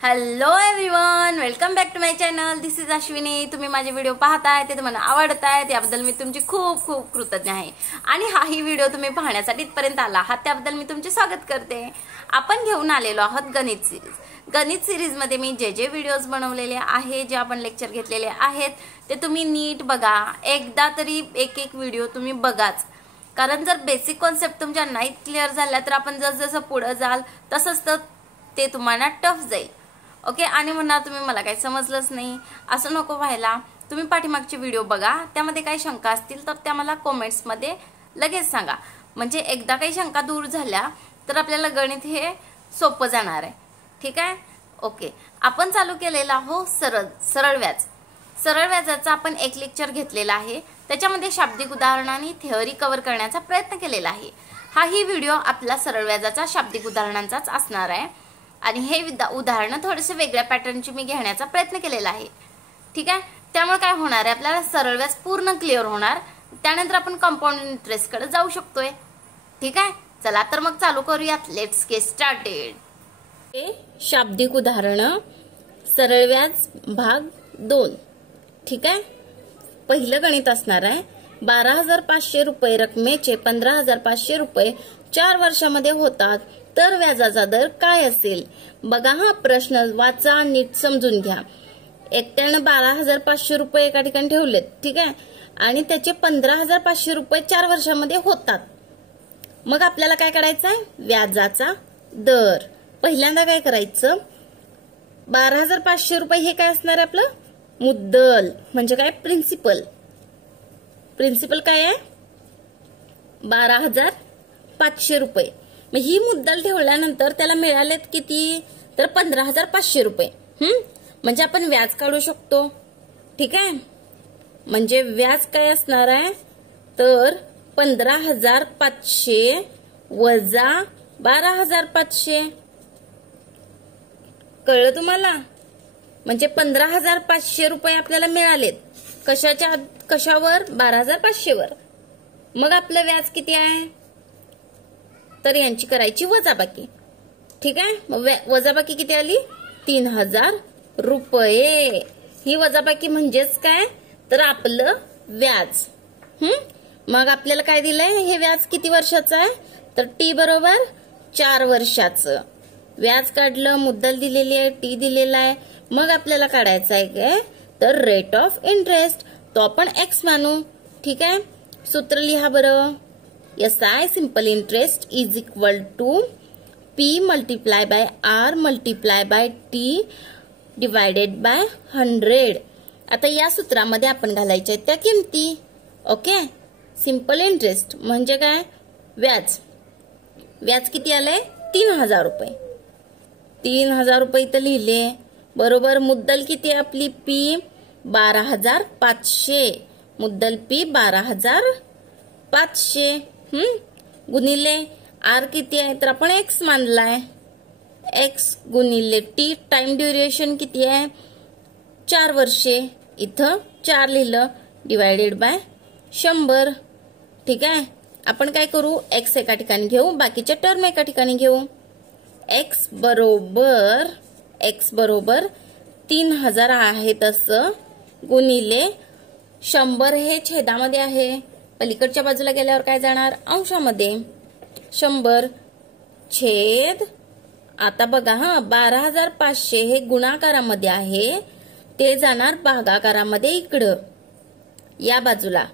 Hello everyone, welcome back to my channel. This is Ashwini. तुम्ही माझे video पाहताय, ते तुम्हाला आवडतायत याबद्दल मी तुमची खूप खूप कृतज्ञ आहे. आणि हाही व्हिडिओ तुम्ही पाहण्यासाठी इथपर्यंत आला आहात त्याबद्दल मी तुमचे स्वागत करते. आपण घेऊन आलेलो आहोत गणित सिरीज. गणित सिरीज मध्ये मी जे व्हिडिओज बनवलेले आहे, जे आपण लेक्चर घेतलेले आहेत, ते तुम्ही नीट बघा. एकदा तरी एक एक व्हिडिओ तुम्ही बघाच, कारण जर बेसिक कॉन्सेप्ट तुमच्या नाही क्लिअर झाल्या तर आपण जसं पुढे जाल तसंच ते तुम्हाला टफ जाईल. ओके. आणि म्हणणार तुम्ही मला काही समजलंच नाही, असं नको व्हायला. तुम्ही पाठीमागचे व्हिडिओ बघा, त्यामध्ये काही शंका असतील तर त्या मला कमेंट्स मध्ये लगेच सांगा. म्हणजे एकदा काही शंका दूर झाल्या तर आपल्याला गणित हे सोपं जाणार आहे. ठीक आहे. ओके. आपण चालू केलेला आहोत सरळ व्याज. सरळ व्याजाचा आपण एक लेक्चर घेतलेला आहे, त्याच्यामध्ये शाब्दिक उदाहरण आणि थिअरी कव्हर करण्याचा प्रयत्न केलेला आहे. हाही व्हिडिओ आपला सरळ व्याजाचा शाब्दिक उदाहरणांचाच असणार आहे. आणि हे उदाहरण थोडेसे वेगळ्या पॅटर्नची मी घेण्याचा प्रयत्न केलेला आहे. ठीक आहे. त्यामुळे काय होणार आहे, आपल्याला सरळ व्याज पूर्ण क्लिअर होणार. त्यानंतर आपण कंपाऊंड इंटरेस्ट कडे जाऊ शकतोय. ठीक आहे. चला तर मग चालू करूयात. Let's get started. हे शाब्दिक उदाहरण सरळ व्याज भाग 2. ठीक आहे. पहिलं गणित असणार आहे 12,500 रुपये रकमेचे 15,500 रुपये 4 वर्षामध्ये होतात तर व्याजाचा दर काय असेल. बघा, हा प्रश्न वाचा, नीट समजून घ्या. एकट्यानं 12,500 रुपये एका ठिकाणी ठेवलेत. ठीक आहे. आणि त्याचे 15,500 रुपये 4 वर्षामध्ये होतात. मग आपल्याला काय करायचं आहे, व्याजाचा दर. पहिल्यांदा काय करायचं, 12,500 रुपये हे काय असणार आहे, आपलं मुद्दल म्हणजे काय, प्रिन्सिपल. प्रिन्सिपल काय आहे, 12,500 रुपये. मग ही मुद्दल ठेवल्यानंतर त्याला मिळालेत किती, तर 15,500 रुपये. म्हणजे आपण व्याज काढू शकतो. ठीक आहे. म्हणजे व्याज काय असणार आहे, तर 15,500 वजा 12,500. कळलं तुम्हाला. म्हणजे 15,500 रुपये आपल्याला मिळालेत. कशावर, 12,500 वर. मग आपलं व्याज किती आहे, तर यांची करायची वजाबाकी. ठीक आहे. मग वजाबाकी किती आली, 3,000 रुपये. ही वजाबाकी म्हणजेच काय, तर आपलं व्याज. मग आपल्याला काय दिलंय, हे व्याज किती वर्षाचं आहे, तर टी बरोबर 4 वर्षाचं. व्याज काढलं, मुद्दल दिलेली आहे, टी दिलेला आहे. मग आपल्याला काढायचं आहे काय, तर रेट ऑफ इंटरेस्ट. तो आपण एक्स मानू. ठीक आहे. सूत्र लिहा बरं. SI simple interest is equal to P multiply by R multiply by T divided by 100. आता या सूत्रामध्ये आपण घालायच्या आहेत त्या किमती. ओके. सिंपल इंटरेस्ट म्हणजे काय, व्याज. व्याज किती आलंय, 3,000 रुपये. 3,000 रुपये इथं लिहिले बरोबर. मुद्दल किती आपली, P 12,500. मुद्दल P 12,500 गुणिले आर किती आहे, तर आपण एक्स मानलाय. एक्स गुणिले टी. टाइम ड्युरेशन किती आहे, 4 वर्षे. इथं 4 लिहिलं, डिवायडेड बाय 100. ठीक आहे. आपण काय करू, एक्स एका ठिकाणी घेऊ, बाकीच्या टर्म एका ठिकाणी घेऊ. एक्स बरोबर 3,000 आहे तसं गुणिले 100. हे छेदामध्ये आहे, पलीकडच्या बाजूला गेल्यावर काय जाणार, अंशामध्ये. 100 छेद. आता बघा, 12,500 हे गुणाकारामध्ये आहे, ते जाणार भागाकारामध्ये इकडं या बाजूला,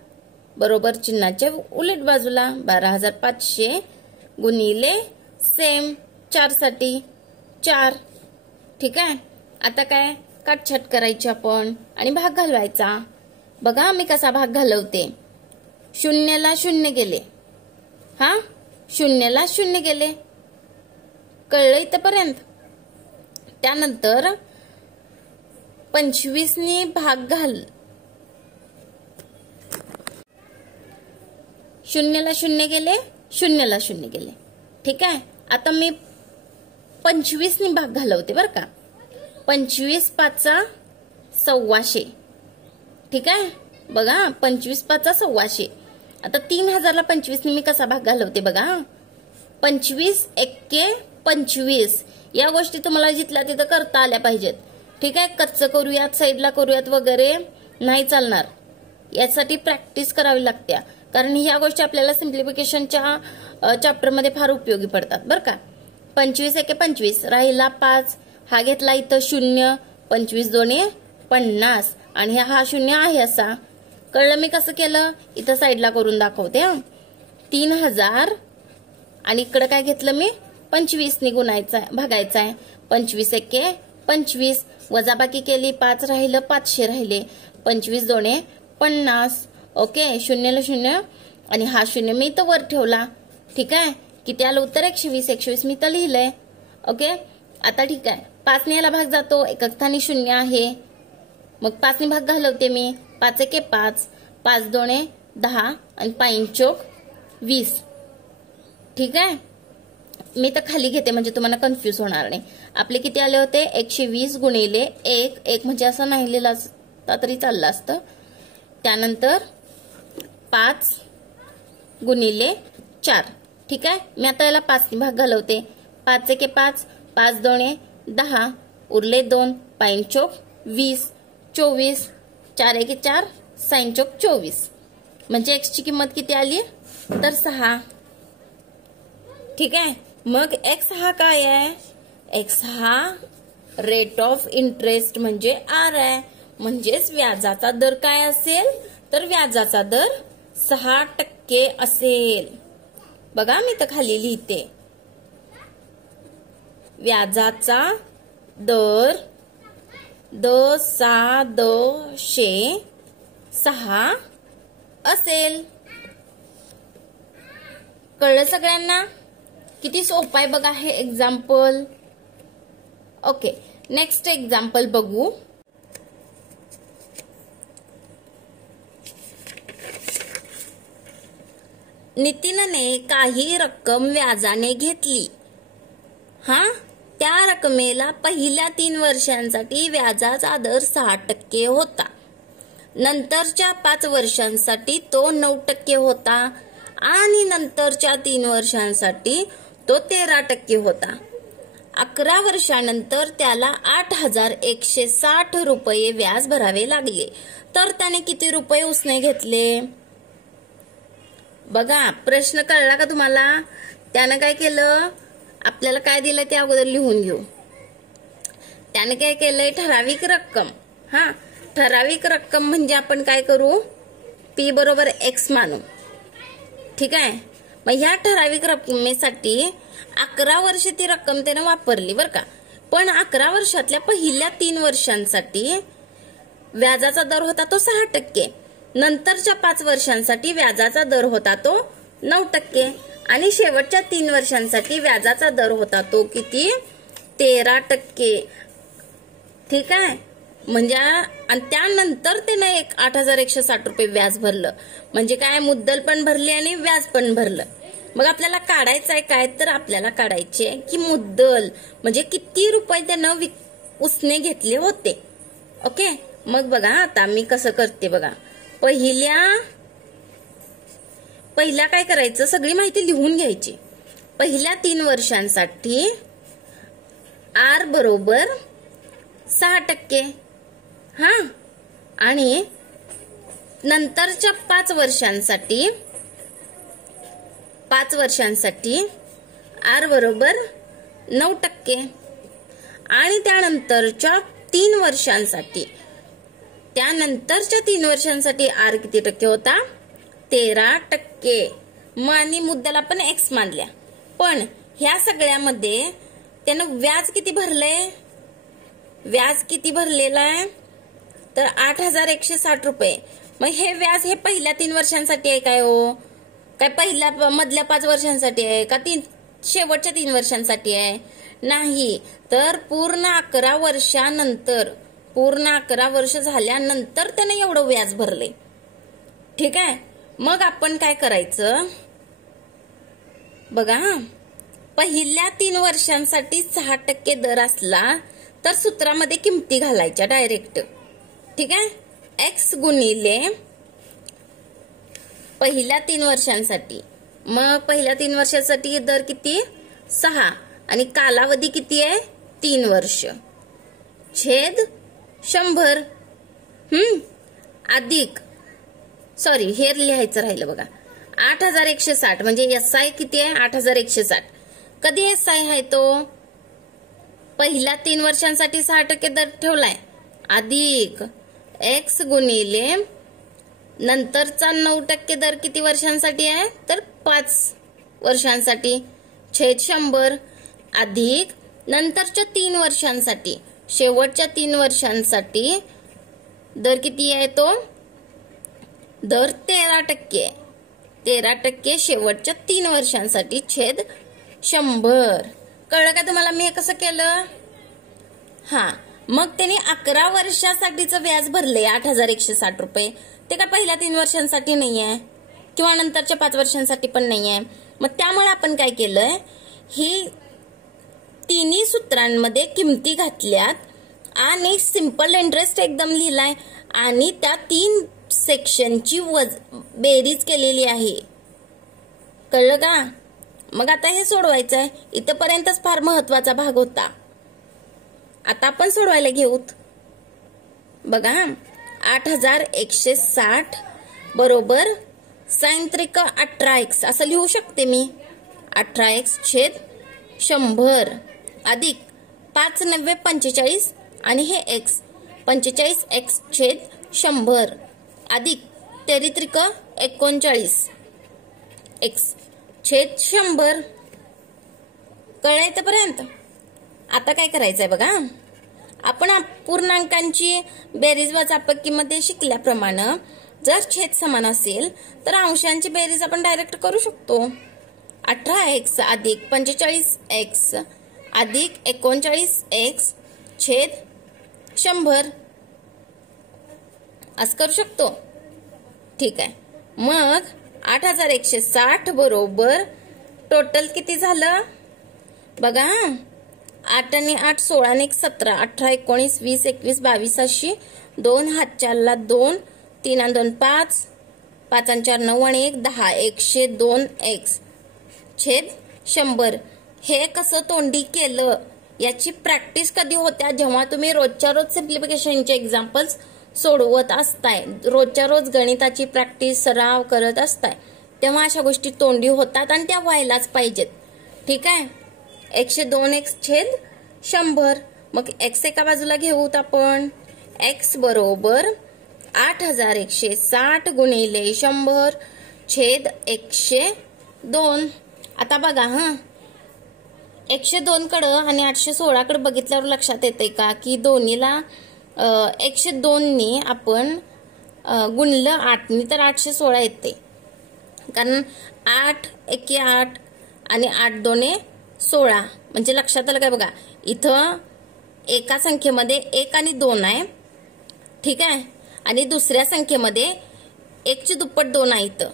बरोबर चिन्हाच्या उलट बाजूला. 12,500 गुणिले सेम 4 साठी 4. ठीक आहे. आता काय, काटछाट करायची आपण आणि भाग घालवायचा. बघा मी कसा भाग घालवते. 0ला 0 गेले. 0ला 0 गेले. कळलं इथपर्यंत. त्यानंतर 25नी भाग घाल. 0ला 0 गेले, 0ला 0 गेले. ठीक आहे. आता मी 25नी भाग घालवते बर का. 25 5 1,200. ठीक आहे. बघा, 25 5 1,200. आता 3,000ला 25नी मी कसा भाग घालवते बघा. 25 एक्के 25. या गोष्टी तुम्हाला जिथल्या तिथं करता आल्या पाहिजेत. ठीक आहे, कच्चं करूयात, साईडला करूयात वगैरे नाही चालणार. यासाठी प्रॅक्टिस करावी लागते, कारण ह्या गोष्टी आपल्याला सिम्प्लिफिकेशनच्या चॅप्टरमध्ये फार उपयोगी पडतात बरं का. 25 एके 25 राहिला 5, हा घेतला इथं 0, 25 दोन्ही 50 आणि हा 0 आहे असा. कळलं मी कसं केलं? इथं साईडला करून दाखवते. 3000 आणि इकडे काय घेतलं मी? 25 ने गुणायचा भागायचा आहे. 25 एके 25 वजाबाकी केली, 5 राहिलं, 500 राहिले. 25 दोन्ही 50. ओके, 0ला 0 आणि हा 0 मी इथं वर ठेवला. ठीक आहे, किती आलं उत्तर? 120. 120 मी इथं लिहिलंय. ओके, आता ठीक आहे, 5 ने याला भाग जातो, एकक स्थानी 0 आहे, मग 5 ने भाग घालवते मी. 5 एके 5, 5 दोन्ही 10 आणि 5 चोक 20. ठीक आहे, मी तर खाली घेते म्हणजे तुम्हाला कन्फ्युज होणार नाही. आपले किती आले होते? 120 गुणिले 1 म्हणजे असं नाही लिहिलं असता तरी चाललं असतं. त्यानंतर 5 गुणिले 4. ठीक आहे, मी आता याला 5 ने भाग घालवते. 5 एके 5, 5 दोन्ही 10 उरले 2, 5 चोक 20, 24, 4 एके 4, 6 चोक 24 म्हणजे x ची किंमत किती आली? तर 6. ठीक आहे, मग x हा काय आहे? x हा रेट ऑफ इंटरेस्ट म्हणजे R आहे. म्हणजेच व्याजाचा दर काय असेल? तर व्याजाचा दर 6% असेल. बघा मी तर खाली लिहिते, व्याजाचा दर 6% असेल. कळलं सगळ्यांना? किती सोपं आहे बघा हे एक्झाम्पल. ओके, नेक्स्ट एक्झाम्पल बघू. नितीनने काही रक्कम व्याजाने घेतली. त्या रकमेला पहिल्या 3 वर्षांसाठी व्याजाचा दर 6% होता. नंतरच्या 5 वर्षांसाठी तो 9% होता आणि नंतरच्या 3 वर्षांसाठी तो 13% होता. 11 वर्षानंतर त्याला 8,160 रुपये व्याज भरावे लागले. तर त्याने किती रुपये उसने घेतले? बघा, प्रश्न कळला का तुम्हाला? त्यानं काय केलं? आपल्याला काय दिलं ते अगोदर लिहून घेऊ. त्याने काय केलंय? ठराविक रक्कम. ठराविक रक्कम म्हणजे आपण काय करू? P बरोबर X मानू. ठीक आहे, मग ह्या ठराविक रकमेसाठी 11 वर्ष ती रक्कम त्यानं वापरली बरं का. पण 11 वर्षातल्या पहिल्या 3 वर्षांसाठी व्याजाचा दर होता तो 6%. नंतरच्या 5 वर्षांसाठी व्याजाचा दर होता तो 9% आणि शेवटच्या 3 वर्षांसाठी व्याजाचा दर होता तो किती? 13%. ठीक आहे, म्हणजे आणि त्यानंतर त्यानं 8,160 रुपये व्याज भरलं. म्हणजे काय? मुद्दल पण भरली आणि व्याज पण भरलं. मग आपल्याला काढायचं आहे काय? तर आपल्याला काढायचे की मुद्दल म्हणजे किती रुपये त्यानं उसने घेतले होते. ओके, मग बघा आता मी कसं करते बघा. पहिल्या काय करायचं? सगळी माहिती लिहून घ्यायची. पहिल्या 3 वर्षांसाठी R बरोबर 6%. आणि नंतरच्या 5 वर्षांसाठी R बरोबर 9% आणि त्यानंतरच्या 3 वर्षांसाठी R किती टक्के होता? 13%. मग आणि मुद्दल आपण X मानल्या. पण ह्या सगळ्यामध्ये त्यानं व्याज किती भरलंय? व्याज किती भरलेलं आहे? तर 8,160 रुपये. मग हे व्याज हे पहिल्या 3 वर्षांसाठी आहे काय हो? काय पहिल्या मधल्या 5 वर्षांसाठी आहे का शेवटच्या 3 वर्षांसाठी आहे? नाही, तर पूर्ण 11 वर्षानंतर, पूर्ण 11 वर्ष झाल्यानंतर त्याने एवढं व्याज भरले. ठीक आहे, मग आपण काय करायचं बघा. पहिल्या 3 वर्षांसाठी 6% दर असला तर सूत्रामध्ये किमती घालायच्या डायरेक्ट. ठीक आहे, X गुणिले पहिल्या 3 वर्षांसाठी. मग पहिल्या 3 वर्षांसाठी दर किती? 6 आणि कालावधी किती आहे 3 वर्ष छेद 100 अधिक सॉरी हे लिहायचं राहिलं बघा 8160 म्हणजे SI किती आहे 8160. कधी SI आहे तो पहिल्या 3 वर्षांसाठी 6% दर ठेवलाय अधिक x गुणिले नंतरचा 9% दर किती वर्षांसाठी आहे तर 5 वर्षांसाठी छेद 100 अधिक नंतरच्या 3 वर्षांसाठी शेवटच्या 3 वर्षांसाठी दर किती आहे तो दर 13% 13% शेवटच्या 3 वर्षांसाठी छेद 100. कळलं का तुम्हाला मी हे कसं केलं. हा मग त्यांनी 11 वर्षासाठीचं व्याज भरले 8160 रुपये. ते काय पहिल्या 3 वर्षांसाठी नाहीये किंवा नंतरच्या 5 वर्षांसाठी पण नाहीये. मग त्यामुळे आपण काय केलंय ही तिन्ही सूत्रांमध्ये किमती घातल्यात आणि सिंपल इंटरेस्ट एकदम लिहिलाय आणि त्या 3 सेक्शनची बेरीज केलेली आहे. कळलं का. मग आता हे सोडवायचं आहे. इथपर्यंतच फार महत्वाचा भाग होता. आता आपण सोडवायला घेऊत. बघा 8160 बरोबर sin त्रिक 18x असं लिहू शकते मी 18x छेद 100 अधिक 5 9 45 आणि हे x 45x छेद 100 अधिक 13 त्रिक 39 x छेद 100. कळलं इथपर्यंत. आता काय करायचंय बघा आपण पूर्णांकांची बेरीज वजाबाकीमध्ये शिकल्याप्रमाणे जर छेद समान असेल तर अंशांची बेरीज आपण डायरेक्ट करू शकतो. 18x अधिक 45x अधिक 39x छेद 100 असं करू शकतो. ठीक आहे. मग 8160 बरोबर टोटल किती झालं बघा 8 आणि 8 16 आणि 1 17 18 19 20 21 22 अशी 2 हात 4ला 2 3 आणि 2 5 5 आणि 4 9 आणि 1 10 102x छेद 100. हे कसं तोंडी केलं याची प्रॅक्टिस कधी होत्या जेव्हा तुम्ही रोजच्या रोज सिम्प्लिफिकेशनचे एक्झाम्पल्स सोडवत असताय रोजच्या रोज गणिताची प्रॅक्टिस सराव करत असताय तेव्हा अशा गोष्टी तोंडी होतात आणि त्या व्हायलाच पाहिजेत. ठीक आहे. 102x छेद 100. मग x एका बाजूला घेऊत आपण x बरोबर 8160 गुणिले 100 छेद 102. आता बघा 102 कडे आणि 816 कडे बघितल्यावर लक्षात येते का की दोन्हीला 102 ने आपण गुणलं 8 ने तर 816 येते कारण 8 1 8 आणि 8 2 16 म्हणजे लक्षात आलं काय बघा इथं एका संख्येमध्ये 1 आणि 2 आहे. ठीक आहे. आणि दुसऱ्या संख्येमध्ये 1 ची दुप्पट 2 आहे इथं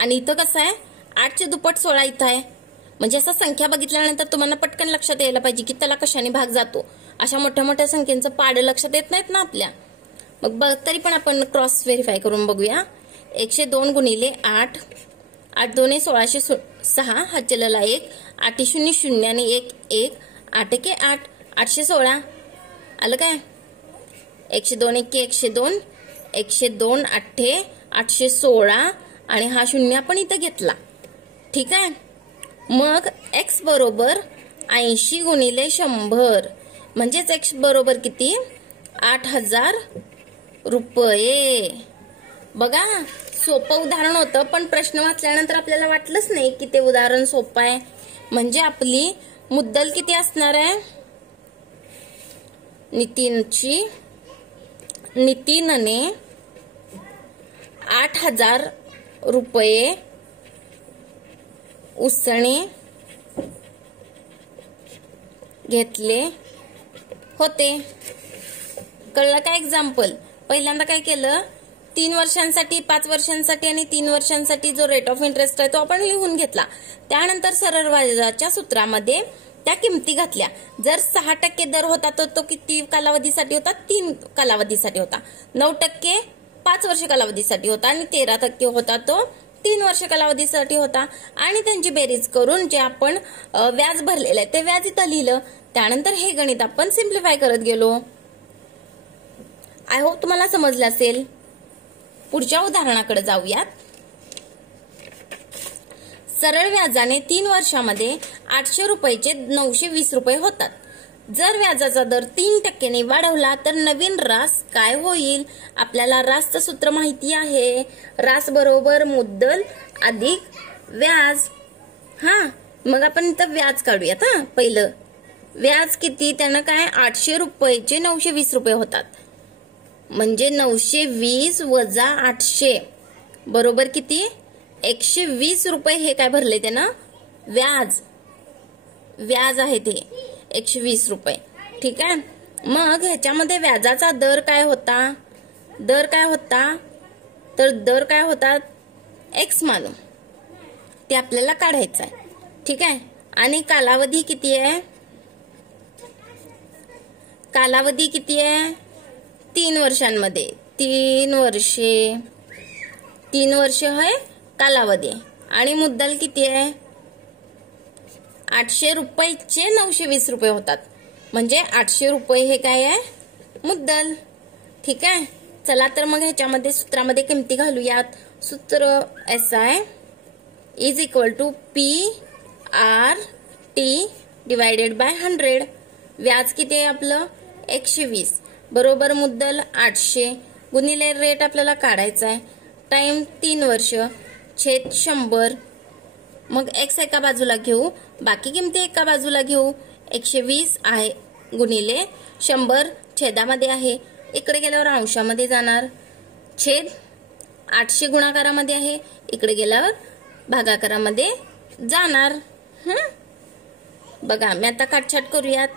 आणि इथं कसं आहे 8 ची दुप्पट 16 इथं आहे. म्हणजे असं संख्या बघितल्यानंतर तुम्हाला पटकन लक्षात यायला पाहिजे की त्याला कशाने भाग जातो. अशा मोठ्या मोठ्या संख्येचं पाडं लक्षात येत नाहीत ना आपल्या. मग तरी पण आपण क्रॉस व्हेरीफाय करून बघूया. 102 गुणिले 8 8 2 1606 हा चलेला 1 8 0 0 आणि 1 1 8 1 8 816 आलं काय. 102 1 102 102 8 816 आणि हा 0 आपण इथं घेतला. ठीक आहे. मग x बरोबर 80 गुणिले 100 म्हणजेच x बरोबर किती 8000 रुपये. बघा सोपं उदाहरण होतं पण प्रश्न वाचल्यानंतर आपल्याला वाटलंच नाही की ते उदाहरण सोपं आहे. म्हणजे आपली मुद्दल किती असणार आहे नितीनने 8000 रुपये उसने घेतले होते. कळलं का एक्झाम्पल. पहिल्यांदा काय केलं 3 वर्षांसाठी 5 वर्षांसाठी आणि 3 वर्षांसाठी जो रेट ऑफ इंटरेस्ट आहे तो आपण लिहून घेतला. त्यानंतर सरळ व्याजाच्या सूत्रामध्ये त्या किमती घातल्या. जर 6% दर होता तर तो किती कालावधीसाठी होता 3 कालावधीसाठी होता. 9% 5 वर्ष कालावधीसाठी होता आणि 13% होता तो 3 वर्ष कालावधीसाठी होता आणि त्यांची बेरीज करून जे आपण व्याज भरलेलं आहे ते व्याज इथं लिहिलं. त्यानंतर हे गणित आपण सिम्प्लिफाय करत गेलो. आय होप तुम्हाला समजलं असेल. पुढच्या उदाहरणाकडे जाऊयात. सरळ व्याजाने 3 वर्षामध्ये 800 रुपयाचे 920 रुपये होतात. जर व्याजाचा दर 3% वाढवला तर नवीन रास काय होईल? आपल्याला रासचं सूत्र माहिती आहे. रास बरोबर मुद्दल अधिक व्याज. मग आपण इथं व्याज काढूयात. पहिलं व्याज किती? त्यानं काय 800 रुपयाचे 920 रुपये होतात. म्हणजे 920 वजा 800 बरोबर किती? 120 रुपये. हे काय भरले त्यानं? व्याज आहे ते 120 रुपये. ठीक आहे. मग ह्याच्यामध्ये व्याजाचा दर काय होता? दर काय होता एक्स मानू. ते आपल्याला काढायचं आहे. ठीक आहे. आणि कालावधी किती आहे? 3 वर्षांमध्ये. 3 वर्ष आहे कालावधी. आणि मुद्दल किती आहे? 800 रुपयाचे 920 रुपये होतात. म्हणजे 800 रुपये हे काय आहे? मुद्दल. ठीक आहे. चला तर मग ह्याच्यामध्ये सूत्रामध्ये किमती घालूयात. सूत्र SI is equal to PRT divided by 100. व्याज किती आहे आपलं? 120 बरोबर मुद्दल 800 गुणिले रेट आपल्याला काढायचा आहे. टाइम 3 वर्ष छेद 100. मग x एका बाजूला घेऊ, बाकी किमती एका बाजूला घेऊ. 120 आहे गुणिले 100 छेदामध्ये आहे. इकडे गेल्यावर अंशामध्ये जाणार. छेद 800 गुणाकारामध्ये आहे. इकडे गेल्यावर भागाकारामध्ये जाणार. बघा मी आता काटछाट करूयात.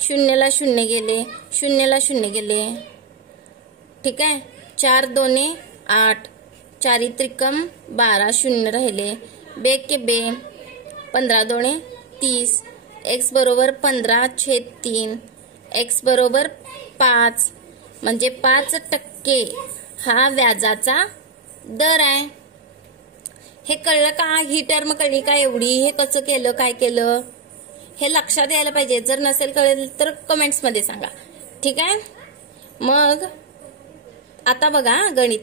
0 ला 0 गेले, 0 ला 0 गेले. ठीक आहे. 4 2 8, 4 त्रिकम 12, 0 राहिले. बे के बे 15 2 30. x बरोबर 15 छेद 3. x बरोबर 5. म्हणजे 5% हा व्याजाचा दर आहे. हे कळलं का? ही टर्म कळली का एवढी? हे कसं केलं, काय केलं हे लक्षात यायला पाहिजे. जर नसेल कळेल तर कमेंट्स मध्ये सांगा. ठीक आहे. मग आता बघा गणित.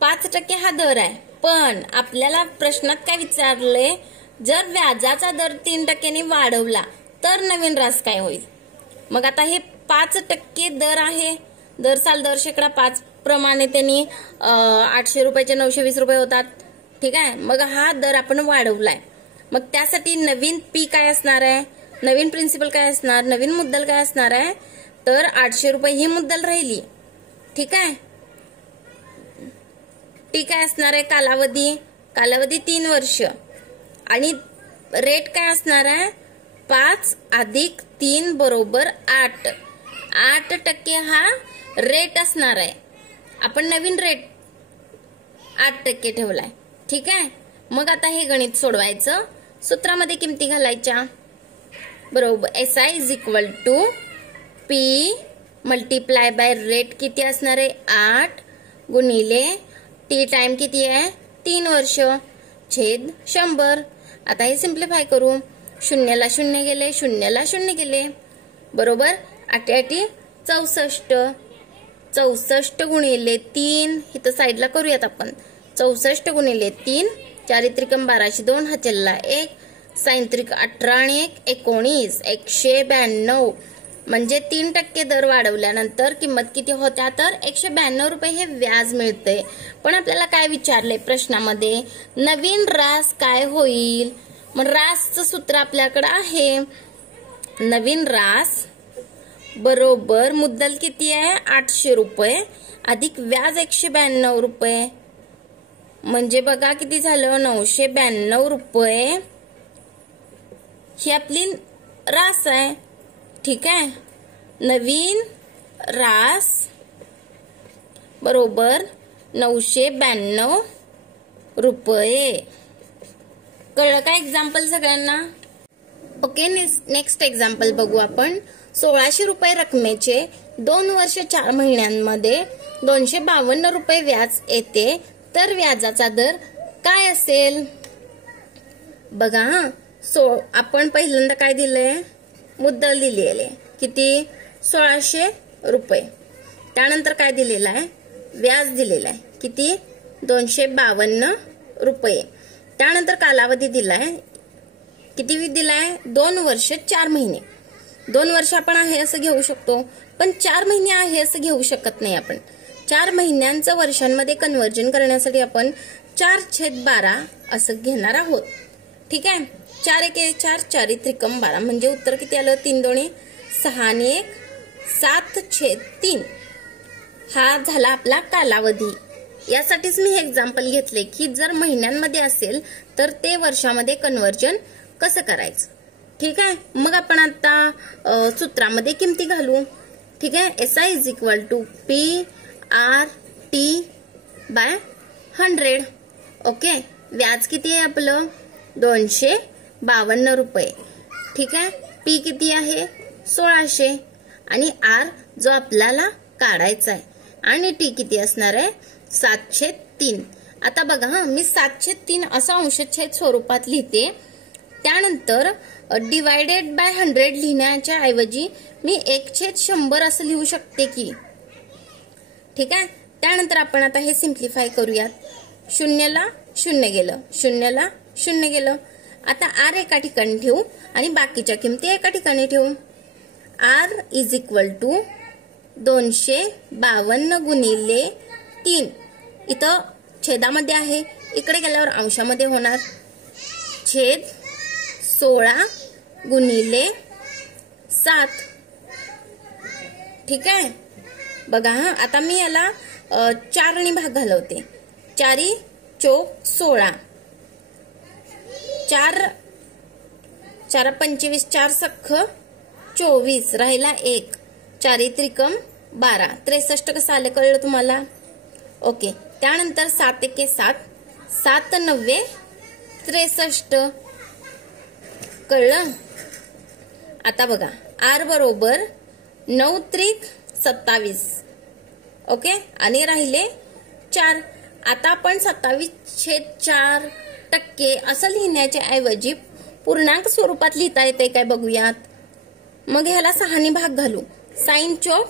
5% हा दर आहे. पण आपल्याला प्रश्नात काय विचारले? जर व्याजाचा दर 3% वाढवला तर नवीन रास काय होईल? मग आता हे 5% दर आहे. दर साल दर शेकडा 5 प्रमाणे त्यांनी 800 रुपयाचे 920 रुपये होतात. ठीक आहे. मग हा दर आपण वाढवलाय. मग त्यासाठी नवीन पी काय असणार आहे? नवीन प्रिन्सिपल काय असणार? नवीन मुद्दल काय असणार आहे? तर 800 रुपये ही मुद्दल राहिली. ठीक आहे. टी काय असणार आहे? कालावधी 3 वर्ष. आणि रेट काय असणार आहे? 5 अधिक 3 बरोबर 8. 8% हा रेट असणार आहे. आपण नवीन रेट 8% ठेवलाय. ठीक आहे. मग आता हे गणित सोडवायचं. सूत्रामध्ये किमती घालायच्या. बरोबर SI is equal to P multiply by rate किती असणार आहे? 8 गुणिले टी टाइम किती आहे? 3 वर्ष छेद 100. आता हे सिम्प्लिफाय करू. 0 ला 0 गेले, 0 ला 0 गेले. बरोबर 8 8 64. 64 गुणिले 3 इथं साईडला करूयात आपण. 64 गुणिले 3, 4 त्रिकम 12 2 हा चल्ला 1, 6 त्रिक 18 आणि 1 19. 192. म्हणजे 3% दर वाढवल्यानंतर किंमत किती होत्या? तर 192 रुपये हे व्याज मिळते. पण आपल्याला काय विचारले प्रश्नामध्ये? नवीन रास काय होईल? मग रासचं सूत्र आपल्याकडे आहे. नवीन रास बरोबर मुद्दल किती आहे? 800 रुपये अधिक व्याज 192 रुपये. म्हणजे बघा किती झालं? 992 रुपये ही आपली रास आहे. ठीक आहे. नवीन रास बरोबर 992 रुपये. कळलं का एक्झाम्पल सगळ्यांना? ओके. नेक्स्ट एक्झाम्पल बघू आपण. 1600 रुपये रकमेचे 2 वर्ष 4 महिन्यांमध्ये 252 रुपये व्याज येते. तर व्याजाचा दर काय असेल बघा हा. आपण पहिल्यांदा काय दिलंय, मुद्दल दिलेली आहे किती 1600 रुपये. त्यानंतर काय दिलेलं आहे, व्याज दिलेलं आहे किती 252 रुपये. त्यानंतर कालावधी दिलाय किती दिलाय 2 वर्ष 4 महिने. 2 वर्ष आपण आहे असं घेऊ शकतो, पण 4 महिने आहे असं घेऊ शकत नाही आपण. 4 महिन्यांचं वर्षांमध्ये कन्व्हर्जन करण्यासाठी आपण 4/12 असं घेणार आहोत. ठीक आहे. 4 एके 4, 4 त्रिकम 12 म्हणजे उत्तर किती आलं 3 दोणे 6 आणि 1 7/3. हा झाला आपला कालावधी. यासाठीच मी हे एक्झाम्पल घेतले की जर महिन्यांमध्ये असेल तर ते वर्षामध्ये कन्व्हर्जन कसं करायचं. ठीक आहे. मग आपण आता सूत्रामध्ये किमती घालू. ठीक आहे. SI = PRT/100. ओके. व्याज किती आहे आपलं 252 रुपये. ठीक आहे. P किती आहे 1600 आणि R जो आपल्याला काढायचा आहे आणि T किती असणार आहे 7/3. आता बघा हा, मी 7/3 असं अंशछेद स्वरूपात लिहिते. त्यानंतर /100 लिहिण्याच्या ऐवजी मी 1/100 असं लिहू शकते की. ठीक आहे. त्यानंतर आपण आता हे सिम्प्लिफाय करूयात. 0ला 0 गेलं, 0ला 0 गेलं. आता R एका ठिकाणी ठेवू आणि बाकीच्या किमती एका ठिकाणी ठेवू. R = 252 गुणिले 3. इथं छेदामध्ये आहे, इकडे गेल्यावर अंशामध्ये होणार छेद 16 गुणिले 7. ठीक आहे. बघा हा, आता मी याला 4 ने भाग घालवते. 4 चोक 16, 4 4 25, 4 सख्ख 24, राहिला 1, 4 त्रिकम 12. 63 कसं आलं कळलं तुम्हाला. ओके. त्यानंतर 7 एके 7, 7 9 63 कळलं. आता बघा R बरोबर 9 त्रिक 27. ओके. आणि राहिले 4. आता आपण 27/4% असं लिहिण्याच्या ऐवजी पूर्णांक स्वरूपात लिहिता येते काय बघूयात. मग ह्याला 6 ने भाग घालू. sin चौक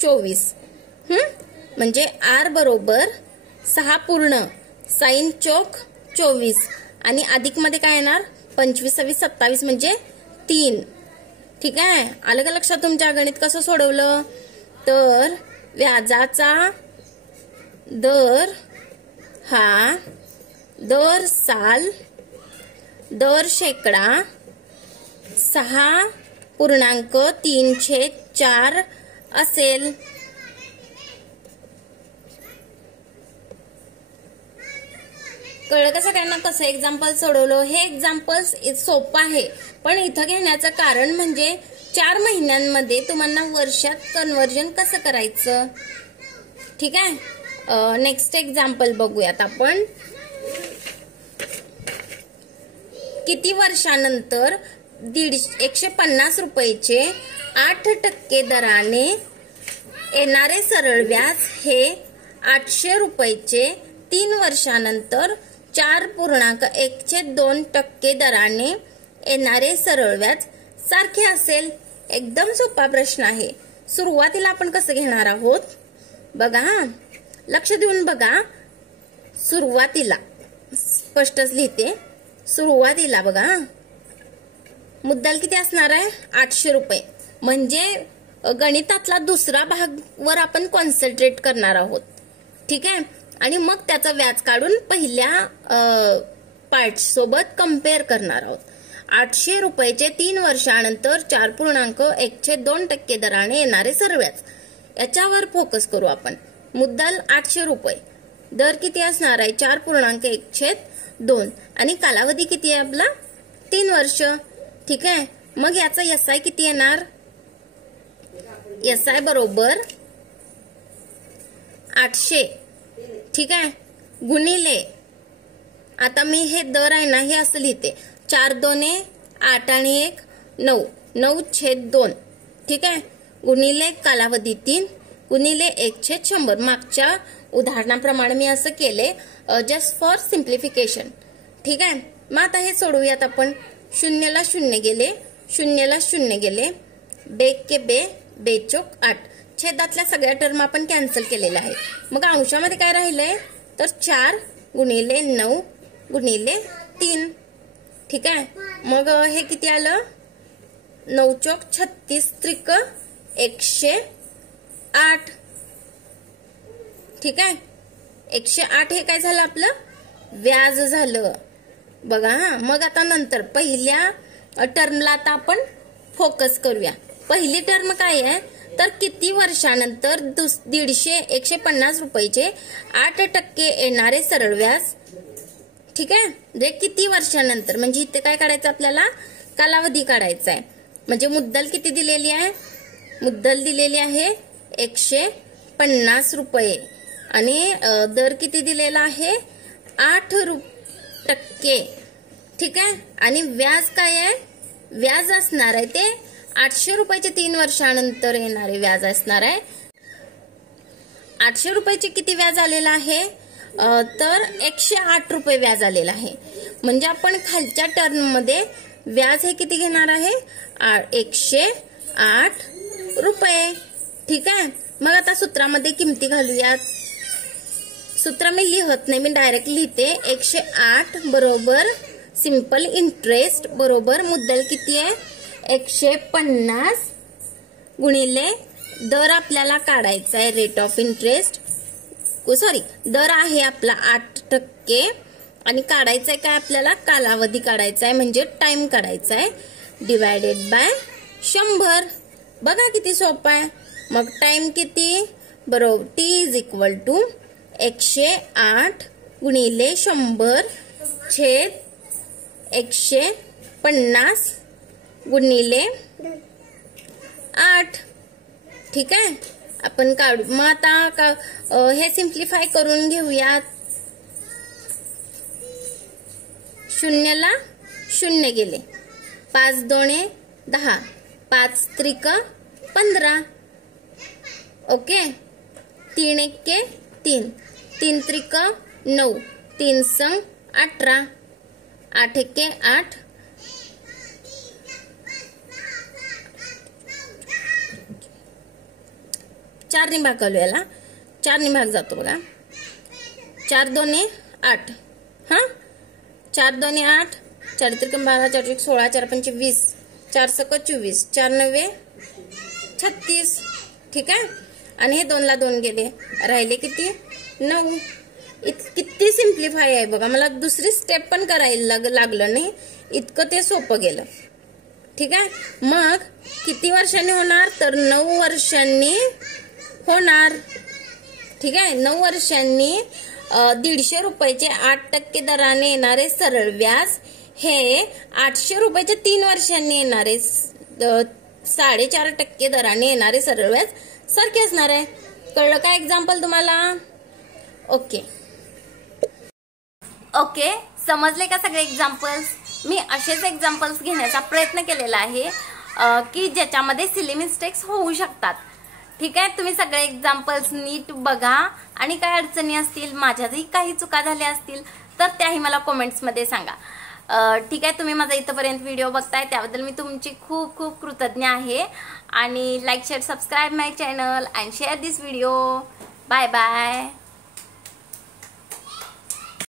24. म्हणजे R बरोबर 6 पूर्ण sin चौक 24 आणि अधिक मध्ये काय येणार 25 26 27 म्हणजे 3. ठीक आहे. आलं का लक्षात तुमच्या गणित कसं सोडवलं. तर व्याजाचा दर हा दर साल दर शेकडा 6.3/4 असेल. कळलं का सगळ्यांना कसं एक्झाम्पल सोडवलं. हे एक्झाम्पल सोपं आहे, पण इथं घेण्याचं कारण म्हणजे 4 महिन्यांमध्ये तुम्हाला वर्षात कन्व्हर्जन कसं करायचं. ठीक आहे. नेक्स्ट एक्झाम्पल बघूयात आपण. किती वर्षानंतर 150 रुपयाचे 8% दराने येणारे सरळ व्याज हे 800 रुपयाचे 3 वर्षानंतर 4.1/2% दराने येणारे सरळ व्याज सारखे असेल. एकदम सोपा प्रश्न आहे. सुरुवातीला आपण कसं घेणार आहोत बघा हा, लक्ष देऊन बघा. सुरुवातीला स्पष्टच लिहिते. सुरुवातीला बघा मुद्दल किती असणार आहे 800 रुपये. म्हणजे गणितातला दुसरा भाग वर आपण कॉन्सन्ट्रेट करणार आहोत. ठीक आहे. आणि मग त्याचा व्याज काढून पहिल्या पार्ट सोबत कम्पेअर करणार आहोत. 800 रुपयाचे 3 वर्षानंतर 4.1/2% दराने येणारे सरळ व्याज याच्यावर फोकस करू आपण. मुद्दल 800 रुपये, दर किती असणार आहे 4.1/2 आणि कालावधी किती आहे आपला 3 वर्ष. ठीक आहे. मग याचा SI किती येणार. SI बरोबर 800. ठीक आहे. गुणिले आता मी हे दर आहे ना हे असं लिहिते 4 2 8 आणि 1 9 9/2. ठीक आहे. गुणिले कालावधी 3 गुणिले 1/100. मागच्या उदाहरणाप्रमाणे मी असं केले जस्ट फॉर सिम्प्लिफिकेशन. ठीक आहे. मग आता हे सोडवूयात आपण. 0 ला 0 गेले, 0 ला 0 गेले, बेक के बे, बेचोक 8. छेदातल्या सगळ्या टर्म आपण कॅन्सल केलेल्या आहे. मग अंशामध्ये काय राहिलंय तर 4 गुणिले 9 गुणिले 3. ठीक आहे. मग हे किती आलं 9 चोक 36 त्रिक 108. ठीक आहे. 108 हे काय झालं आपलं व्याज झालं बघा. हा मग आता नंतर पहिल्या टर्मला आता आपण फोकस करूया. पहिली टर्म काय आहे तर किती वर्षानंतर 150 150 रुपयाचे 8% येणारे सरळ व्याज. ठीक आहे. म्हणजे किती वर्षानंतर म्हणजे इथे काय काढायचं आपल्याला कालावधी काढायचा आहे. म्हणजे मुद्दल किती दिलेली आहे मुद्दल दिलेली आहे 150 रुपये आणि दर किती दिलेला आहे 8%. ठीक आहे. आणि व्याज काय आहे व्याज असणार आहे ते 800 रुपयाचे 3 वर्षानंतर येणारे व्याज असणार आहे. 800 रुपयाचे किती व्याज आलेला आहे तर 108 रुपये व्याज आलेला आहे. म्हणजे आपण खालच्या टर्म मध्ये व्याज हे किती घेणार आहे 108 रुपये. ठीक आहे. मग आता सूत्रामध्ये किमती घालूयात. सूत्र मी लिहत नाही, मी डायरेक्ट लिहिते. 108 बरोबर सिंपल इंटरेस्ट बरोबर मुद्दल किती आहे 150 गुणिले दर आपल्याला काढायचा आहे रेट ऑफ इंटरेस्ट. सॉरी दर आहे आपला 8% आणि काढायचा आहे काय आपल्याला कालावधी काढायचा आहे म्हणजे टाइम काढायचा आहे डिवायडेड बाय 100. बघा किती सोपं आहे. मग टाइम किती बरोबर T इज इक्वल टू 108 गुणिले 100 छेद 150 गुणिले 8. ठीक आहे. आपण काढू. मग आता हे सिम्प्लिफाय करून घेऊयात. 0 ला 0 गेले, 5 दोणे 10, 5 त्रिक 15. ओके. 3 एके 3, 3 त्रिक 9, 3 संग 18, 8 एके 8, 4 ने भाग याला 4 ने भाग जातो बघा. 4 दोने 8. हा 4 दोने 8, 4 त्रिकम 12, 4 त्रिक 16, 4 पंचे 20, 4 सक 24, 4 नव्वे 36. ठीक आहे. आणि हे 2 ला 2 गेले, राहिले किती 9. किती सिम्प्लिफाय आहे बघा. मला दुसरी स्टेप पण करायला लागलं नाही, इतकं ते सोपं गेलं. ठीक आहे. मग किती वर्षांनी होणार तर 9 वर्षांनी होणार. ठीक आहे. 9 वर्षांनी 150 रुपयाचे 8% दराने येणारे सरळ व्याज हे 800 रुपयाचे 3 वर्षांनी येणारे 4.5% दराने येणारे सरळ व्याज सारखे असणार आहे. कळलं का एक्झाम्पल तुम्हाला. ओके. ओके समजले का सगळे एक्झाम्पल्स. मी असेच एक्झाम्पल्स घेण्याचा प्रयत्न केलेला आहे की ज्याच्यामध्ये सिली मिस्टेक्स होऊ शकतात. ठीक आहे. तुम्ही सगळे एक्झाम्पल्स नीट बघा आणि काय अडचणी असतील माझ्याही काही चुका झाल्या असतील तर त्याही मला कमेंट्समध्ये सांगा. ठीक आहे. तुम्ही माझा इथपर्यंत व्हिडिओ बघताय त्याबद्दल मी तुमची खूप खूप कृतज्ञ आहे. आणि like share subscribe my channel and share this video. Bye bye.